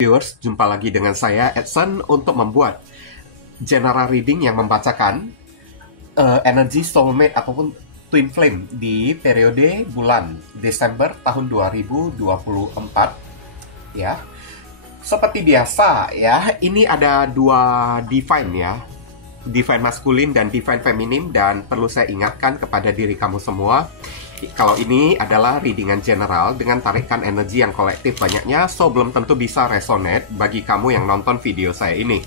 Viewers, jumpa lagi dengan saya Edson untuk membuat general reading yang membacakan energi soulmate ataupun twin flame di periode bulan Desember tahun 2024 ya. Seperti biasa ya, ini ada dua divine ya, divine maskulin dan divine feminim, dan perlu saya ingatkan kepada diri kamu semua, kalau ini adalah readingan general dengan tarikan energi yang kolektif banyaknya, so belum tentu bisa resonate bagi kamu yang nonton video saya ini.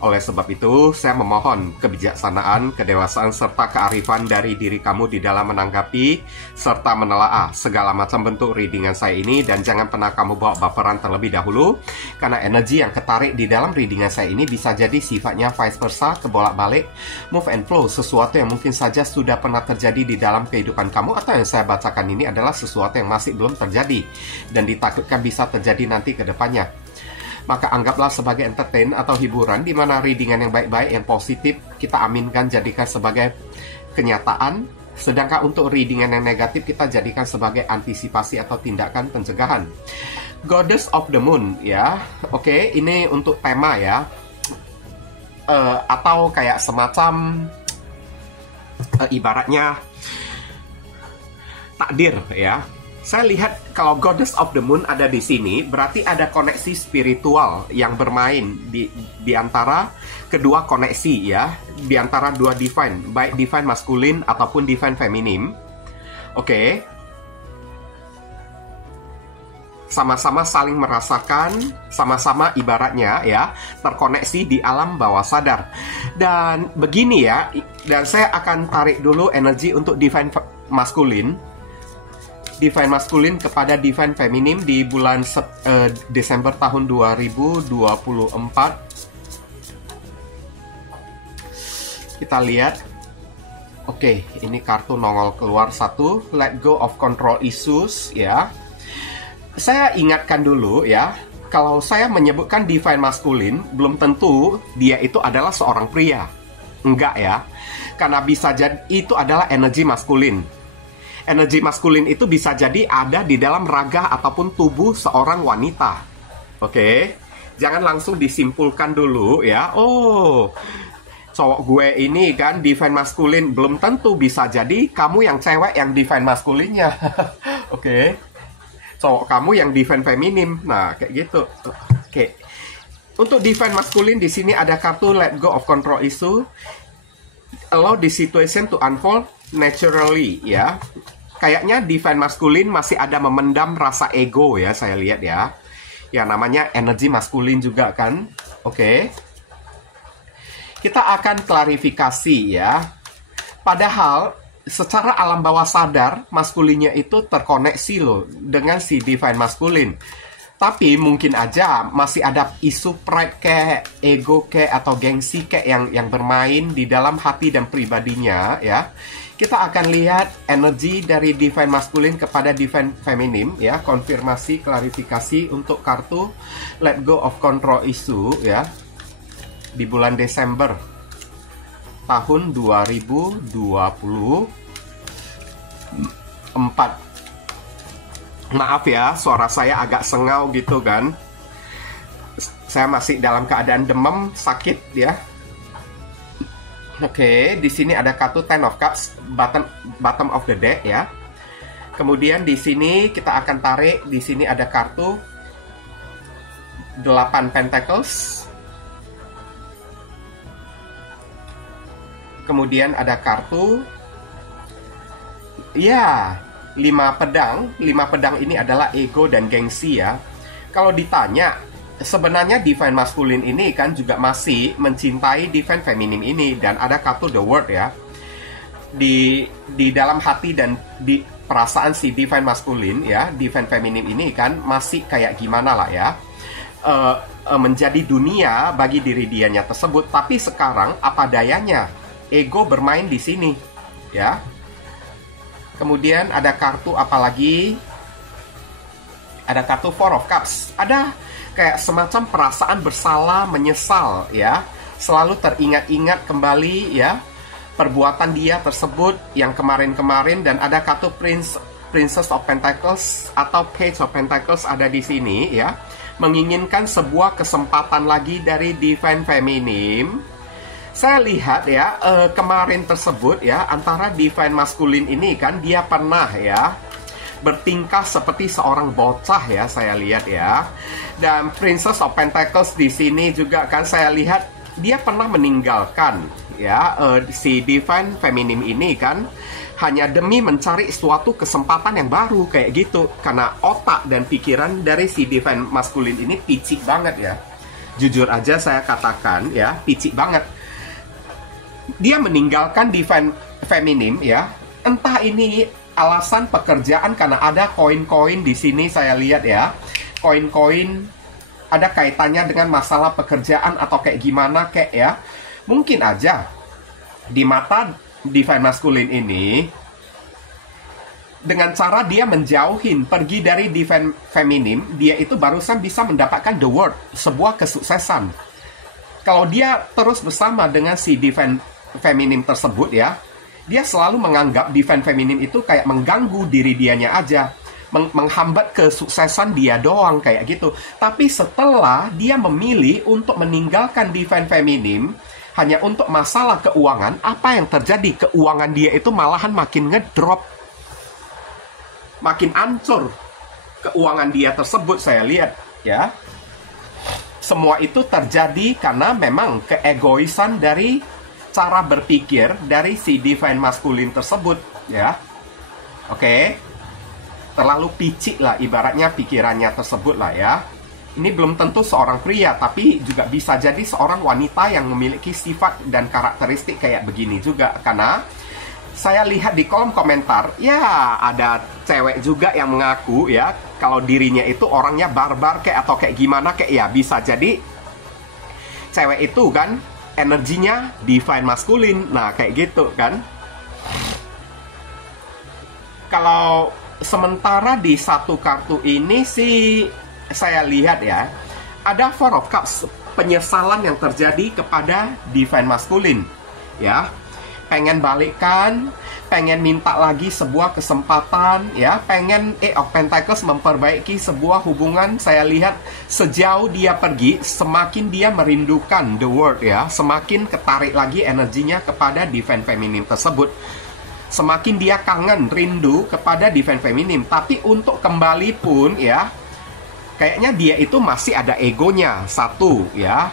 Oleh sebab itu, saya memohon kebijaksanaan, kedewasaan, serta kearifan dari diri kamu di dalam menanggapi serta menelaah segala macam bentuk readingan saya ini, dan jangan pernah kamu bawa baperan terlebih dahulu, karena energi yang ketarik di dalam readingan saya ini bisa jadi sifatnya vice versa, kebolak-balik, move and flow, sesuatu yang mungkin saja sudah pernah terjadi di dalam kehidupan kamu, atau yang saya bacakan ini adalah sesuatu yang masih belum terjadi dan ditakutkan bisa terjadi nanti ke depannya. Maka anggaplah sebagai entertain atau hiburan, di mana readingan yang baik-baik, yang positif, kita aminkan, jadikan sebagai kenyataan. Sedangkan untuk readingan yang negatif, kita jadikan sebagai antisipasi atau tindakan pencegahan. Goddess of the Moon ya. Oke, ini untuk tema ya. Atau kayak semacam ibaratnya takdir ya. Saya lihat kalau Goddess of the Moon ada di sini, berarti ada koneksi spiritual yang bermain di antara kedua koneksi ya, di antara dua divine, baik divine maskulin ataupun divine feminim. Oke. Sama-sama saling merasakan, sama-sama ibaratnya ya, terkoneksi di alam bawah sadar. Dan begini ya, dan saya akan tarik dulu energi untuk divine maskulin. Divine maskulin kepada divine feminim di bulan Desember tahun 2024. Kita lihat. Oke, ini kartu nongol keluar satu, let go of control issues ya. Saya ingatkan dulu ya, kalau saya menyebutkan divine maskulin, belum tentu dia itu adalah seorang pria. Enggak ya. Karena bisa jadi itu adalah energi maskulin. Energi maskulin itu bisa jadi ada di dalam raga ataupun tubuh seorang wanita. Oke, jangan langsung disimpulkan dulu ya. Oh, cowok gue ini kan divine maskulin, belum tentu, bisa jadi kamu yang cewek yang divine maskulinnya. Oke, cowok kamu yang divine feminim. Nah, kayak gitu. Oke. Untuk divine maskulin di sini ada kartu let go of control issue. Allow the situation to unfold naturally ya. Kayaknya divine maskulin masih ada memendam rasa ego ya, saya lihat ya. Ya, namanya energi maskulin juga kan. Oke. Kita akan klarifikasi ya. Padahal secara alam bawah sadar maskulinnya itu terkoneksi loh dengan si divine maskulin. Tapi mungkin aja masih ada isu pride kayak, ego kayak, atau gengsi kayak yang bermain di dalam hati dan pribadinya ya. Kita akan lihat energi dari divine maskulin kepada divine feminim ya, konfirmasi, klarifikasi untuk kartu let go of control issue ya, di bulan Desember tahun 2024. Maaf ya, suara saya agak sengau gitu kan. Saya masih dalam keadaan demam, sakit ya. Oke, di sini ada kartu Ten of Cups, bottom of the deck ya. Kemudian di sini kita akan tarik, di sini ada kartu 8 Pentacles. Kemudian ada kartu ya, 5 pedang. 5 pedang ini adalah ego dan gengsi ya. Kalau ditanya, sebenarnya divine maskulin ini kan juga masih mencintai divine feminim ini, dan ada kartu the world ya. Di dalam hati dan di perasaan si divine maskulin ya, divine feminim ini kan masih kayak gimana lah ya. Menjadi dunia bagi diri dianya tersebut, tapi sekarang apa dayanya, ego bermain di sini ya. Kemudian ada kartu apa lagi? Ada kartu Four of Cups. Ada kayak semacam perasaan bersalah, menyesal ya. Selalu teringat-ingat kembali ya perbuatan dia tersebut yang kemarin-kemarin. Dan ada kartu Princess of Pentacles atau Page of Pentacles ada di sini ya. menginginkan sebuah kesempatan lagi dari divine feminim. Saya lihat ya, kemarin tersebut ya, antara divine maskulin ini kan, dia pernah ya bertingkah seperti seorang bocah ya, saya lihat ya. Dan Princess of Pentacles di sini juga kan, saya lihat dia pernah meninggalkan ya si divine feminim ini kan, hanya demi mencari suatu kesempatan yang baru kayak gitu. Karena otak dan pikiran dari si divine maskulin ini picik banget ya. Jujur aja saya katakan ya, picik banget. Dia meninggalkan divine feminim ya. Entah ini alasan pekerjaan, karena ada koin-koin di sini saya lihat ya. Koin-koin ada kaitannya dengan masalah pekerjaan atau kayak gimana kayak ya. Mungkin aja di mata divine maskulin ini, dengan cara dia menjauhin, pergi dari divine feminim, dia itu barusan bisa mendapatkan the world, sebuah kesuksesan. Kalau dia terus bersama dengan si divine feminim tersebut ya, dia selalu menganggap divine feminim itu kayak mengganggu diri dianya aja, menghambat kesuksesan dia doang kayak gitu. Tapi setelah dia memilih untuk meninggalkan divine feminim hanya untuk masalah keuangan, apa yang terjadi? Keuangan dia itu malahan makin ngedrop, makin ancur keuangan dia tersebut, saya lihat ya. Semua itu terjadi karena memang keegoisan dari cara berpikir dari si divine maskulin tersebut ya. Oke. Terlalu picik lah ibaratnya pikirannya tersebut lah ya. Ini belum tentu seorang pria, tapi juga bisa jadi seorang wanita yang memiliki sifat dan karakteristik kayak begini juga. Karena saya lihat di kolom komentar, ya ada cewek juga yang mengaku ya, kalau dirinya itu orangnya barbar kayak atau kayak gimana kayak ya, bisa jadi cewek itu kan energinya divine maskulin. Nah, kayak gitu kan. Kalau sementara di satu kartu ini sih saya lihat ya, ada Four of Cups, penyesalan yang terjadi kepada divine maskulin ya. Pengen balikan, pengen minta lagi sebuah kesempatan ya, pengen of Pentacles memperbaiki sebuah hubungan. Saya lihat sejauh dia pergi, semakin dia merindukan the world ya, semakin ketarik lagi energinya kepada divine feminim tersebut. Semakin dia kangen, rindu kepada divine feminim. Tapi untuk kembali pun ya, kayaknya dia itu masih ada egonya satu ya.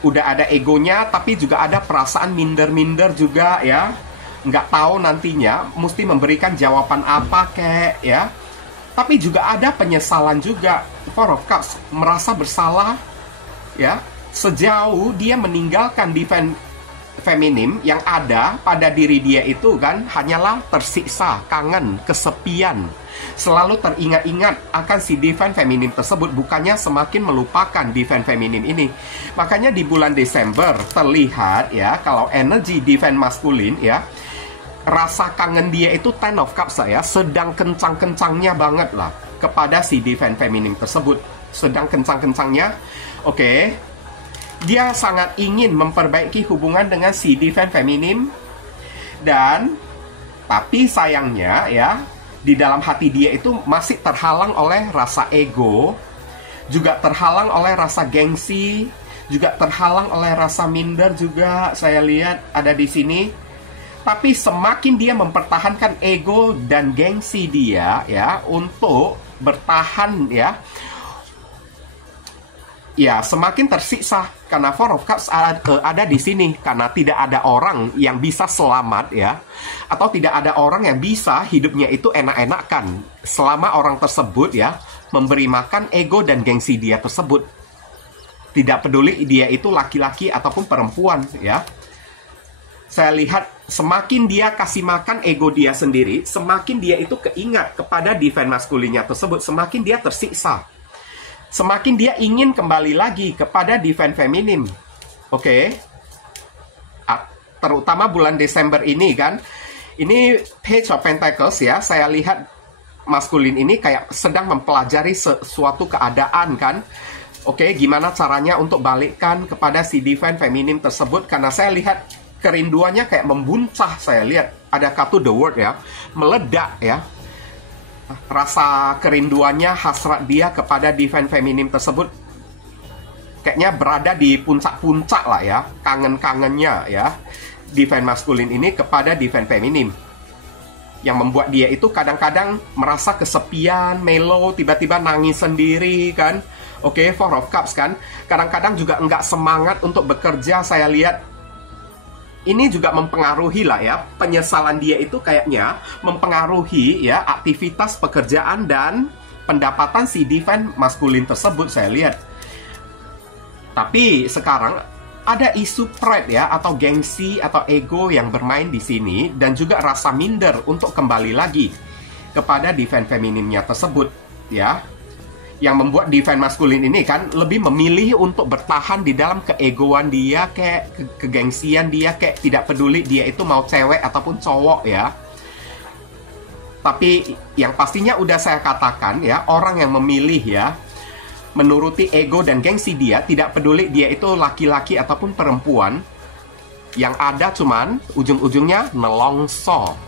Udah ada egonya, tapi juga ada perasaan minder-minder juga ya. Nggak tahu nantinya mesti memberikan jawaban apa kek ya. Tapi juga ada penyesalan juga. Four of Cups, merasa bersalah ya, sejauh dia meninggalkan divine feminim. Yang ada pada diri dia itu kan hanyalah tersiksa, kangen, kesepian, selalu teringat-ingat akan si divine feminim tersebut, bukannya semakin melupakan divine feminim ini. Makanya di bulan Desember terlihat ya, kalau energi divine maskulin ya, rasa kangen dia itu Ten of Cups ya, sedang kencang-kencangnya banget lah kepada si divine feminim tersebut. Sedang kencang-kencangnya. Oke. Dia sangat ingin memperbaiki hubungan dengan si divine feminim. Dan tapi sayangnya ya, di dalam hati dia itu masih terhalang oleh rasa ego, juga terhalang oleh rasa gengsi, juga terhalang oleh rasa minder juga. Saya lihat ada di sini. Tapi semakin dia mempertahankan ego dan gengsi dia ya untuk bertahan ya, semakin tersiksa karena Four of Cups ada di sini, karena tidak ada orang yang bisa selamat ya, atau tidak ada orang yang bisa hidupnya itu enak-enakan selama orang tersebut ya memberi makan ego dan gengsi dia tersebut. Tidak peduli dia itu laki-laki ataupun perempuan ya. Saya lihat semakin dia kasih makan ego dia sendiri, semakin dia itu keingat kepada divine maskulinnya tersebut, semakin dia tersiksa. Semakin dia ingin kembali lagi kepada divine feminim. Oke. Terutama bulan Desember ini kan. Ini Page of Pentacles ya. Saya lihat maskulin ini kayak sedang mempelajari suatu keadaan kan. Oke, gimana caranya untuk balikkan kepada si divine feminim tersebut. Karena saya lihat kerinduannya kayak membuncah. Saya lihat ada kartu the word ya, meledak ya. rasa kerinduannya, hasrat dia kepada divine feminim tersebut kayaknya berada di puncak-puncak lah ya, kangen-kangennya ya, divine maskulin ini kepada divine feminim, yang membuat dia itu kadang-kadang merasa kesepian, mellow, tiba-tiba nangis sendiri kan. Oke, Four of Cups kan, kadang-kadang juga nggak semangat untuk bekerja. Saya lihat ini juga mempengaruhi lah ya, penyesalan dia itu kayaknya mempengaruhi ya aktivitas pekerjaan dan pendapatan si divine maskulin tersebut, saya lihat. Tapi sekarang ada isu pride ya, atau gengsi atau ego yang bermain di sini, dan juga rasa minder untuk kembali lagi kepada divine feminimnya tersebut ya, yang membuat divine maskulin ini kan lebih memilih untuk bertahan di dalam keegoan dia, kayak kegengsian dia, kayak tidak peduli dia itu mau cewek ataupun cowok ya. Tapi yang pastinya udah saya katakan ya, orang yang memilih ya menuruti ego dan gengsi dia, tidak peduli dia itu laki-laki ataupun perempuan, yang ada cuman ujung-ujungnya nelongso,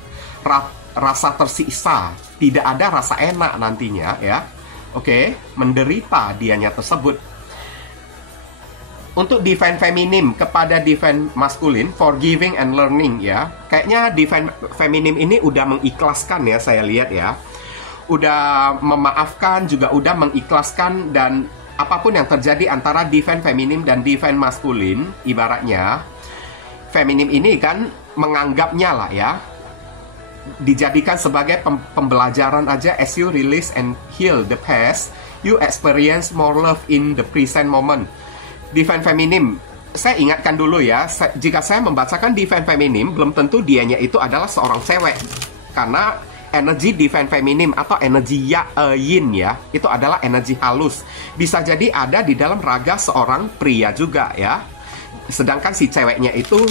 rasa tersiksa, tidak ada rasa enak nantinya ya. Oke, menderita dianya tersebut. Untuk divine feminim kepada divine maskulin, forgiving and learning ya, kayaknya divine feminim ini udah mengikhlaskan ya, saya lihat ya, udah memaafkan, juga udah mengikhlaskan, dan apapun yang terjadi antara divine feminim dan divine maskulin, ibaratnya feminim ini kan menganggapnya lah ya, dijadikan sebagai pembelajaran aja. As you release and heal the past, you experience more love in the present moment. Divine feminim, saya ingatkan dulu ya, jika saya membacakan divine feminim, belum tentu dianya itu adalah seorang cewek, karena energi divine feminim atau energi yin ya, itu adalah energi halus. Bisa jadi ada di dalam raga seorang pria juga ya. Sedangkan si ceweknya itu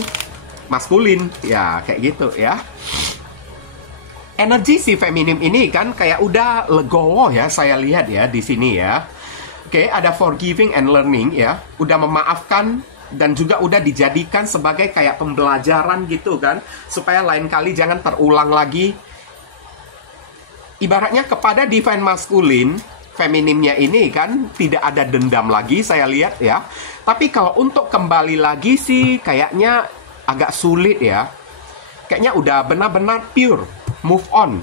maskulin ya, kayak gitu ya. Energi si feminim ini kan kayak udah legowo ya, saya lihat ya di sini ya. Oke, ada forgiving and learning ya, udah memaafkan dan juga udah dijadikan sebagai kayak pembelajaran gitu kan, supaya lain kali jangan terulang lagi. Ibaratnya kepada divine maskulin, feminimnya ini kan tidak ada dendam lagi, saya lihat ya. Tapi kalau untuk kembali lagi sih kayaknya agak sulit ya. Kayaknya udah benar-benar pure, move on.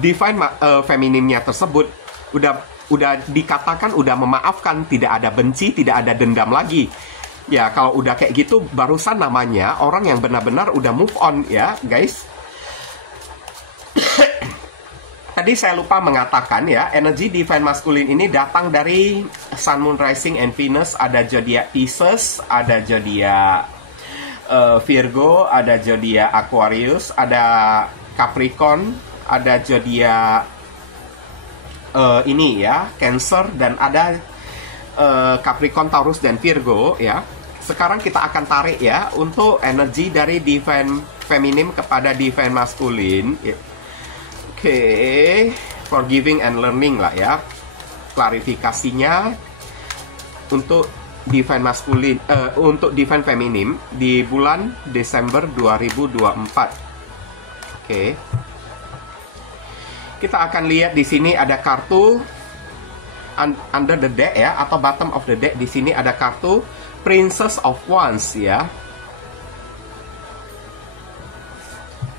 Divine feminimnya tersebut udah dikatakan udah memaafkan, tidak ada benci, tidak ada dendam lagi. Ya kalau udah kayak gitu, barusan namanya orang yang benar-benar udah move on ya guys. Tadi saya lupa mengatakan ya, energi divine maskulin ini datang dari Sun, Moon, Rising, and Venus. Ada zodiak Pisces, ada zodiak Virgo, ada zodiak Aquarius, ada Capricorn, ada zodiak ini ya, Cancer, dan ada Capricorn, Taurus, dan Virgo ya. Sekarang kita akan tarik ya untuk energi dari divine feminim kepada divine maskulin. Oke, forgiving and learning lah ya, klarifikasinya untuk divine maskulin, untuk divine feminim di bulan Desember 2024. Oke, kita akan lihat di sini ada kartu under the deck ya, atau bottom of the deck. Di sini ada kartu Princess of Wands ya.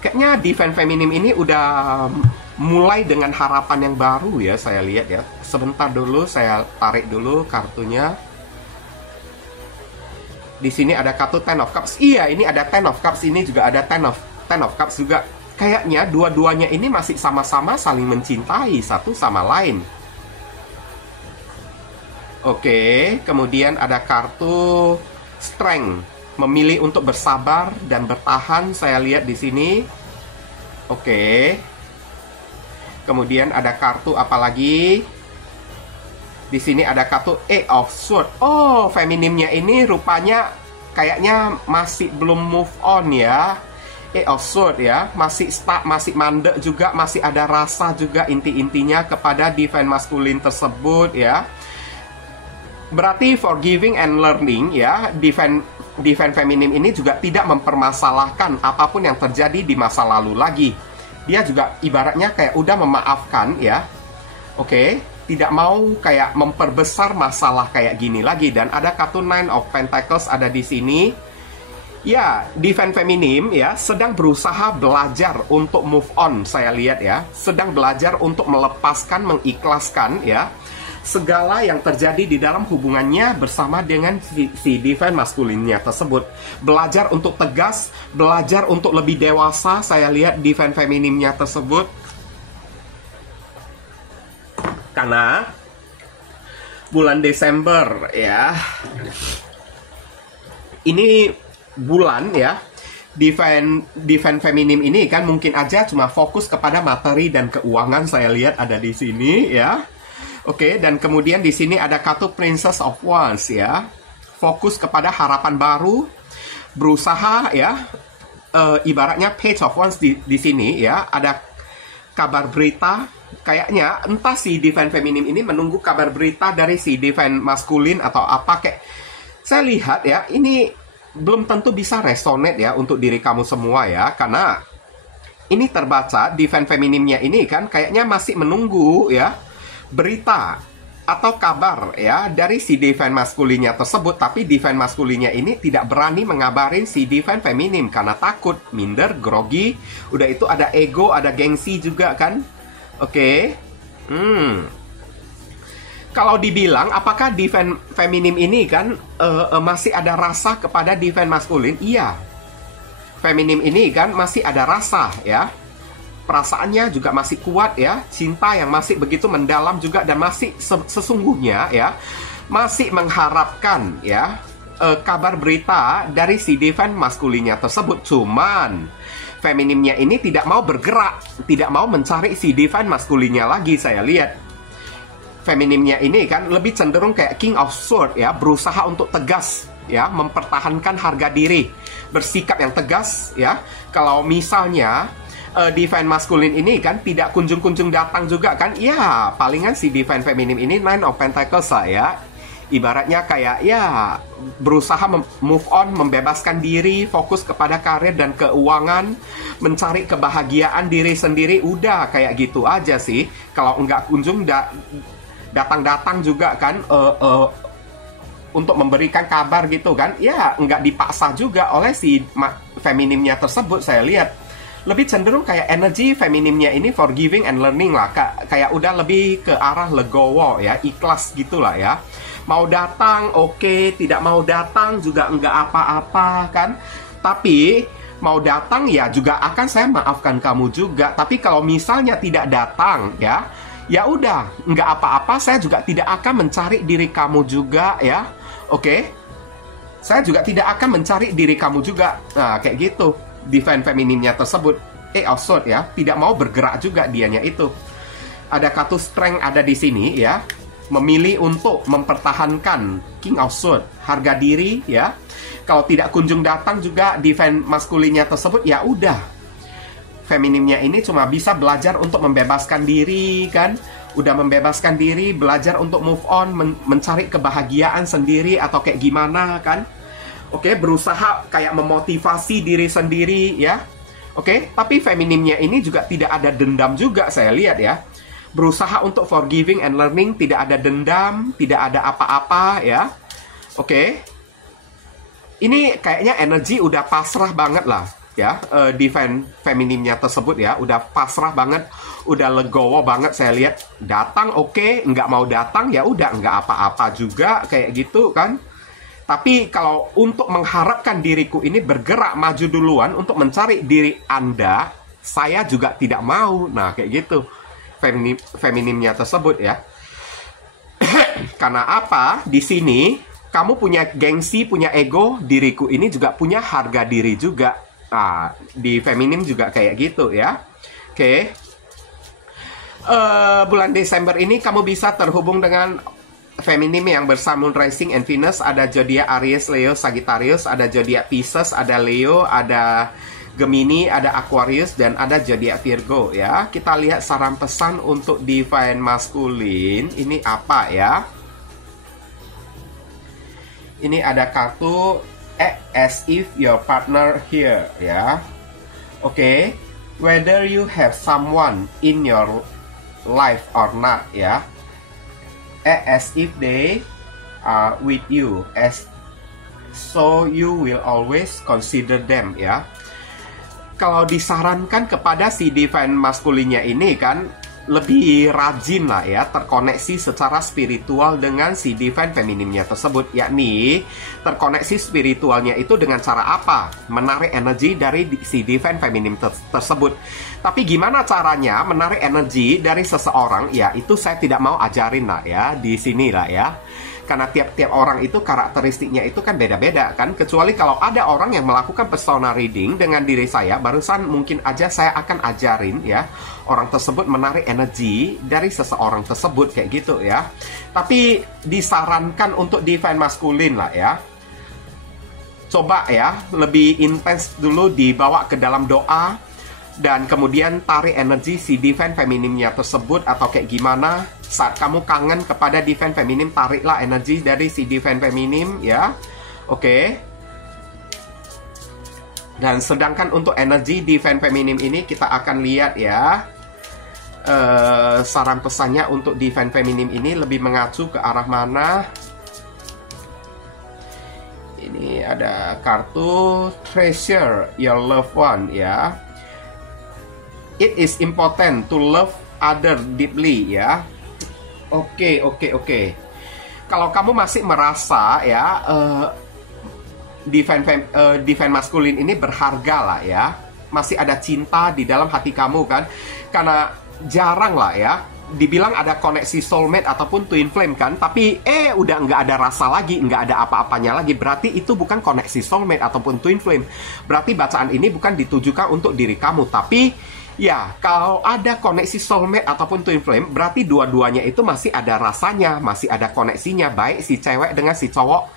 Kayaknya divine feminim ini udah mulai dengan harapan yang baru ya, saya lihat ya. Sebentar dulu, saya tarik dulu kartunya. Di sini ada kartu Ten of Cups. Iya, ini ada Ten of Cups, ini juga ada Ten of Cups juga. Kayaknya dua-duanya ini masih sama-sama saling mencintai satu sama lain. Oke, kemudian ada kartu Strength, memilih untuk bersabar dan bertahan, saya lihat di sini. Oke. Kemudian ada kartu apa lagi? Di sini ada kartu Eight of Swords. Oh, feminimnya ini rupanya kayaknya masih belum move on ya. Eight of Swords ya, masih stuck, masih mandek juga, masih ada rasa juga inti-intinya kepada divine maskulin tersebut ya. Berarti forgiving and learning ya, divine feminim ini juga tidak mempermasalahkan apapun yang terjadi di masa lalu lagi. dia juga ibaratnya kayak udah memaafkan ya. Oke, tidak mau kayak memperbesar masalah kayak gini lagi. Dan ada kartu Nine of Pentacles ada di sini. Ya, Divine Feminine ya sedang berusaha belajar untuk move on, saya lihat ya. Sedang belajar untuk melepaskan, mengikhlaskan ya segala yang terjadi di dalam hubungannya bersama dengan si Divine Masculine-nya tersebut. Belajar untuk tegas, belajar untuk lebih dewasa, saya lihat Divine Feminine-nya tersebut. Karena bulan Desember ya, ini bulan ya, Divine Feminine ini kan mungkin aja cuma fokus kepada materi dan keuangan, saya lihat ada di sini ya. Oke, dan kemudian di sini ada kartu Princess of Wands ya. Fokus kepada harapan baru, berusaha ya. Ibaratnya Page of Wands di sini ya, ada kabar berita. Kayaknya entah si Divine Feminine ini menunggu kabar berita dari si Divine Masculine atau apa, kayak saya lihat ya, ini belum tentu bisa resonate ya untuk diri kamu semua ya, karena ini terbaca Divine Feminine-nya ini kan kayaknya masih menunggu ya berita atau kabar ya dari si Divine Masculine-nya tersebut, tapi Divine Masculine-nya ini tidak berani mengabarin si Divine Feminine karena takut, minder, grogi. Udah itu ada ego, ada gengsi juga kan. Oke. Kalau dibilang apakah Divine Feminine ini kan masih ada rasa kepada Divine Masculine? Iya. Feminine ini kan masih ada rasa ya. Perasaannya juga masih kuat ya. Cinta yang masih begitu mendalam juga, dan masih sesungguhnya ya masih mengharapkan ya kabar berita dari si Divine Masculine-nya tersebut. Cuman Feminine-nya ini tidak mau bergerak, tidak mau mencari si Divine Masculine-nya lagi, saya lihat. Feminine-nya ini kan lebih cenderung kayak King of Swords ya, berusaha untuk tegas ya, mempertahankan harga diri, bersikap yang tegas ya. Kalau misalnya Divine Masculine ini kan tidak kunjung-kunjung datang juga kan, ya palingan si Divine Feminine ini Nine of Pentacles ya, ibaratnya kayak ya berusaha move on, membebaskan diri, fokus kepada karir dan keuangan, mencari kebahagiaan diri sendiri, udah kayak gitu aja sih. Kalau nggak kunjung datang-datang juga kan untuk memberikan kabar gitu kan, ya nggak dipaksa juga oleh si Feminine-nya tersebut. Saya lihat lebih cenderung kayak energi Feminine-nya ini forgiving and learning lah, kayak udah lebih ke arah legowo ya, ikhlas gitulah ya. Mau datang oke, tidak mau datang juga nggak apa-apa kan. Tapi mau datang ya juga akan saya maafkan kamu juga. Tapi kalau misalnya tidak datang ya udah nggak apa-apa, saya juga tidak akan mencari diri kamu juga ya. Oke, saya juga tidak akan mencari diri kamu juga. Nah kayak gitu Divine Feminine-nya tersebut. Of Swords ya, tidak mau bergerak juga dianya itu. Ada kartu Strength ada di sini ya, memilih untuk mempertahankan King of Swords, harga diri ya. Kalau tidak kunjung datang juga Divine Masculine-nya tersebut, ya udah Feminine-nya ini cuma bisa belajar untuk membebaskan diri kan. Udah membebaskan diri, belajar untuk move on, mencari kebahagiaan sendiri atau kayak gimana kan. Oke, berusaha kayak memotivasi diri sendiri ya. Oke, tapi Feminine-nya ini juga tidak ada dendam juga, saya lihat ya. Berusaha untuk forgiving and learning, tidak ada dendam, tidak ada apa-apa ya. Oke. Ini kayaknya energi udah pasrah banget lah ya, Divine Feminine-nya tersebut ya, udah pasrah banget, udah legowo banget, saya lihat. Datang oke, nggak mau datang ya udah nggak apa-apa juga kayak gitu kan. Tapi kalau untuk mengharapkan diriku ini bergerak maju duluan untuk mencari diri Anda, saya juga tidak mau. Nah kayak gitu Feminine-nya tersebut ya. Karena apa? Di sini kamu punya gengsi, punya ego, diriku ini juga punya harga diri juga. Nah, di Feminine juga kayak gitu ya. Oke. Bulan Desember ini kamu bisa terhubung dengan Feminine yang bersama Moon Rising and Venus. Ada zodiak Aries, Leo, Sagittarius. Ada zodiak Pisces, ada Leo, ada Gemini, ada Aquarius, dan ada zodiak Virgo ya. Kita lihat saran pesan untuk Divine Masculine. Ini apa ya? Ini ada kartu as if your partner here ya. Oke. whether you have someone in your life or not, ya. As if they are with you, so you will always consider them, ya. Kalau disarankan kepada si divine maskulinnya ini kan lebih rajin lah ya, terkoneksi secara spiritual dengan si divine femininnya tersebut, yakni terkoneksi spiritualnya itu dengan cara apa? Menarik energi dari si divine feminim tersebut. Tapi gimana caranya menarik energi dari seseorang? Ya itu saya tidak mau ajarin lah ya di sini lah ya. Karena tiap-tiap orang itu karakteristiknya itu kan beda-beda kan. Kecuali kalau ada orang yang melakukan persona reading dengan diri saya, barusan mungkin aja saya akan ajarin ya orang tersebut menarik energi dari seseorang tersebut kayak gitu ya. Tapi disarankan untuk divine maskulin lah ya. Coba ya lebih intens dulu dibawa ke dalam doa, dan kemudian tarik energi si divine femininnya tersebut, atau kayak gimana saat kamu kangen kepada divine feminim, tariklah energi dari si divine feminim ya. Oke. Dan sedangkan untuk energi divine feminim ini kita akan lihat ya, saran pesannya untuk divine feminim ini lebih mengacu ke arah mana. Ini ada kartu treasure your loved one ya. It is important to love other deeply ya. Oke. Kalau kamu masih merasa ya divine maskulin ini berharga lah ya, masih ada cinta di dalam hati kamu kan, karena jarang lah ya dibilang ada koneksi soulmate ataupun twin flame kan, tapi udah nggak ada rasa lagi, nggak ada apa-apanya lagi, berarti itu bukan koneksi soulmate ataupun twin flame. Berarti bacaan ini bukan ditujukan untuk diri kamu, tapi ya, kalau ada koneksi soulmate ataupun twin flame, berarti dua-duanya itu masih ada rasanya, masih ada koneksinya, baik si cewek dengan si cowok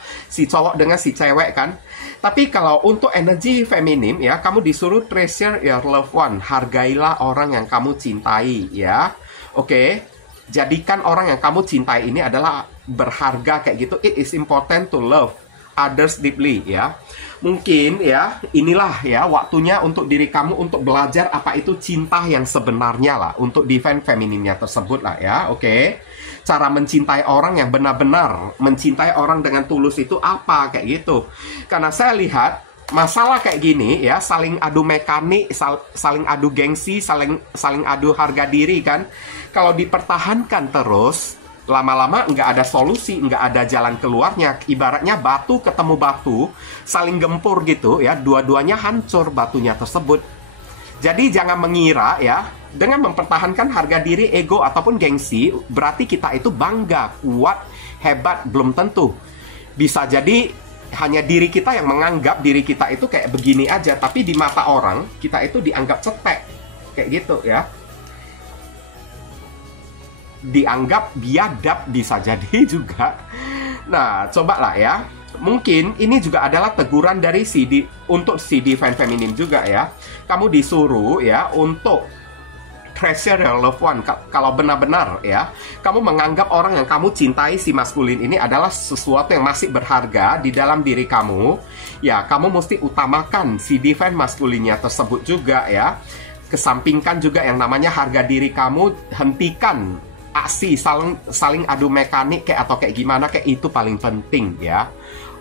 dengan si cewek kan. Tapi kalau untuk energi feminim ya, kamu disuruh treasure your loved one, hargailah orang yang kamu cintai ya. Oke, jadikan orang yang kamu cintai ini adalah berharga kayak gitu. It is important to love others deeply ya. Mungkin ya inilah ya waktunya untuk diri kamu untuk belajar apa itu cinta yang sebenarnya lah, untuk divine femininnya tersebut lah ya. Oke. Cara mencintai orang yang benar-benar mencintai orang dengan tulus itu apa kayak gitu. Karena saya lihat masalah kayak gini ya, saling adu mekanik, saling adu gengsi, saling adu harga diri kan. Kalau dipertahankan terus, lama-lama nggak ada solusi, nggak ada jalan keluarnya. Ibaratnya batu ketemu batu, saling gempur gitu ya, dua-duanya hancur batunya tersebut. Jadi jangan mengira ya, dengan mempertahankan harga diri, ego, ataupun gengsi, berarti kita itu bangga, kuat, hebat, belum tentu. Bisa jadi hanya diri kita yang menganggap diri kita itu kayak begini aja, tapi di mata orang, kita itu dianggap cetek. Kayak gitu ya. Dianggap biadab bisa jadi juga. Nah, cobalah ya. Mungkin ini juga adalah teguran dari untuk si divine feminim juga ya. Kamu disuruh ya untuk treasure your loved one. Kalau benar-benar ya, kamu menganggap orang yang kamu cintai, si maskulin ini adalah sesuatu yang masih berharga di dalam diri kamu, ya kamu mesti utamakan si divine maskulinnya tersebut juga ya. Kesampingkan juga yang namanya harga diri kamu, hentikan aksi saling adu mekanik kayak atau kayak gimana, kayak itu paling penting ya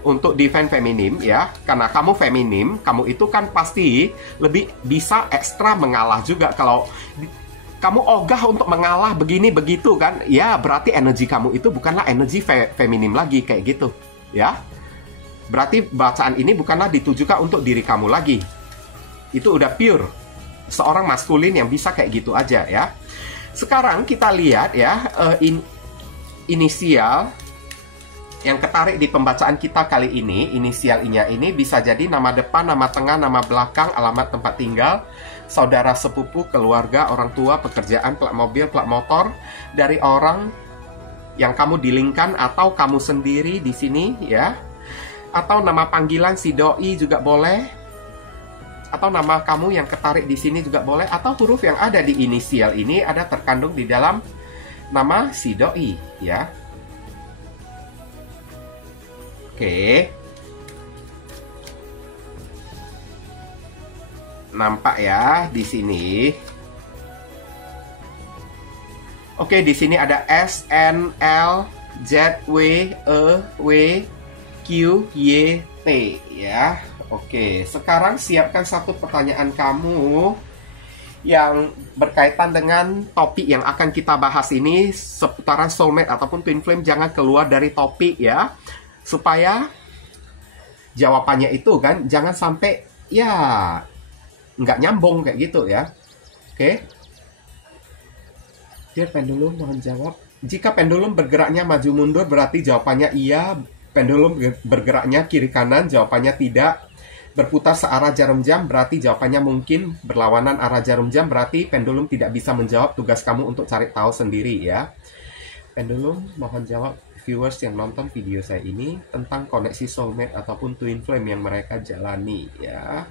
untuk divine feminim ya. Karena kamu feminim, kamu itu kan pasti lebih bisa ekstra mengalah juga. Kalau kamu ogah untuk mengalah begini begitu kan, ya berarti energi kamu itu bukanlah energi feminim lagi kayak gitu ya. Berarti bacaan ini bukanlah ditujukan untuk diri kamu lagi. Itu udah pure seorang maskulin yang bisa kayak gitu aja ya. Sekarang kita lihat ya, inisial yang ketarik di pembacaan kita kali ini. Inisial I-nya ini bisa jadi nama depan, nama tengah, nama belakang, alamat tempat tinggal, saudara sepupu, keluarga, orang tua, pekerjaan, plat mobil, plat motor, dari orang yang kamu dilingkan atau kamu sendiri di sini ya. Atau nama panggilan si doi juga boleh. Atau nama kamu yang ketarik di sini juga boleh, atau huruf yang ada di inisial ini ada terkandung di dalam nama si doi ya. Oke. Nampak ya di sini. Oke, di sini ada S, N, L, Z, W, E, W, Q, Y, T ya. Oke, sekarang siapkan satu pertanyaan kamu yang berkaitan dengan topik yang akan kita bahas ini seputaran soulmate ataupun twin flame. Jangan keluar dari topik ya, supaya jawabannya itu kan jangan sampai ya nggak nyambung kayak gitu ya. Oke. Dear pendulum, mohon jawab. Jika pendulum bergeraknya maju mundur berarti jawabannya iya. Pendulum bergeraknya kiri kanan, jawabannya tidak. Berputar searah jarum jam berarti jawabannya mungkin. Berlawanan arah jarum jam berarti pendulum tidak bisa menjawab. Tugas kamu untuk cari tahu sendiri ya. Pendulum, mohon jawab viewers yang nonton video saya ini tentang koneksi soulmate ataupun twin flame yang mereka jalani ya.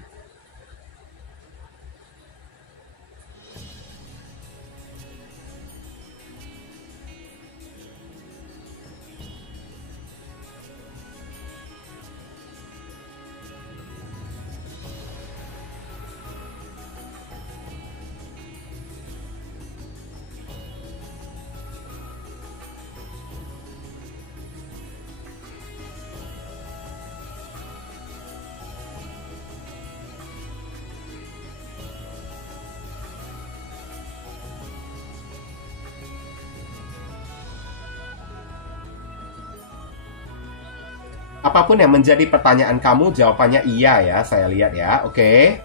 Apapun yang menjadi pertanyaan kamu, jawabannya iya ya, saya lihat ya. Oke.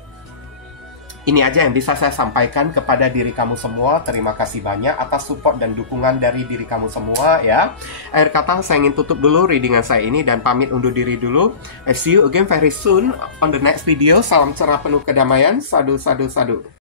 Ini aja yang bisa saya sampaikan kepada diri kamu semua. Terima kasih banyak atas support dan dukungan dari diri kamu semua ya. Akhir kata, saya ingin tutup dulu readingan saya ini dan pamit undur diri dulu. I see you again very soon on the next video. Salam cerah penuh kedamaian. Sadu, sadu, sadu.